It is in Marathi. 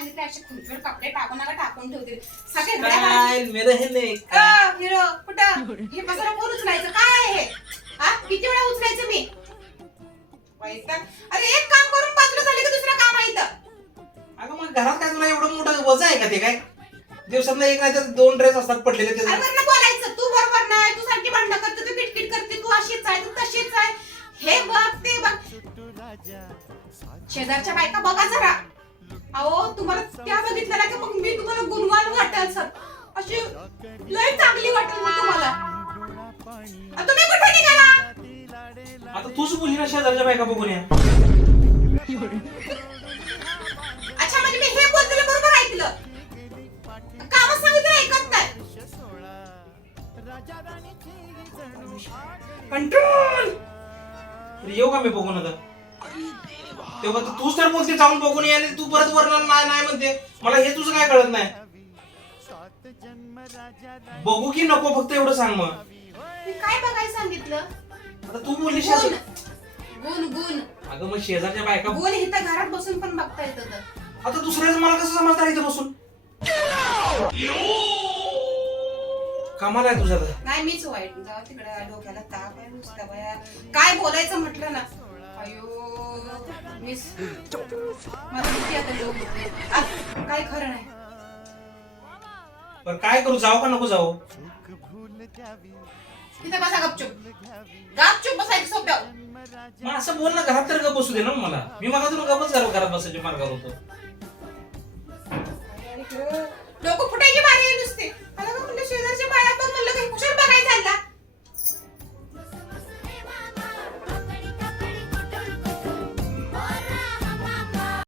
सांगितलं असे खुरपीवर कपडे टाकून नका टाकून ठेवते सगळे काय मेरे हे नाही हिरो कुठं हे बसायला कोण उचलायचं काय आहे हे हा किती वेळा उचलायचं मी वैताग. अरे एक काम करून बाजूला झाली की दुसरं काम आहे इथं. अगं मग घरात काय तुला एवढं मोठं वजन आहे का ते काय दिवसात एक नाही तर 2 ड्रेस असतात पडलेले अरे त्याचे वरनं बोलायचं तू बरोबर नाही तू सारखी भांडणं करते तू किटकिट करते तू अशीच आहे तू तशीच आहे हे बघ ते बघ शेजारच्या बायका बघा जरा अहो तुम्हाला त्या बघितलेला की मग मी तुम्हाला गुणवान वाटेल सर अशी लय चांगली वाटेल मी तुम्हाला तुम्ही कुठे निघाला आता तूच बोलली ना शेजारच्या बायका बघून या अच्छा म्हणजे मी हे बोलतेलं बरोबर ऐकलं काम सांगितलं ऐकत नाही कंट्रोल येऊ का मी बघून आता तेव्हा तूच तर बोलते जाऊन बघून ये आणि तू परत वर्णन नाही नाही म्हणते मला हे तुझं काय कळत नाही बघू की नको फक्त एवढं सांग मग मी काय बघायला सांगितलं आता तू बोलली गुण शेजार गुण गुण अगं मग शेजारच्या बायका गुण इथं घरात बसून पण बघता येतं तर आता दुसऱ्याच मला कसं समजणार इथं बसून कामाला आहे तुझ्या आता. नाही मीच वाईट जाऊ तिकडे डोक्याला ताप आहे नुसता बया काय बोलायचं म्हटलं ना अयो मिस मला किती आता लोक काय खरं नाही पण काय करू जाऊ का नको जाऊ तिथे बसा गपचूप बसायचं सोप्यावर मग असं बोल ना घरात तर गप बसू दे ना मला मी मला तुला गपच घरात बसायचे मार्गावर होतो डोकं फुटायची बारी आहे नुसते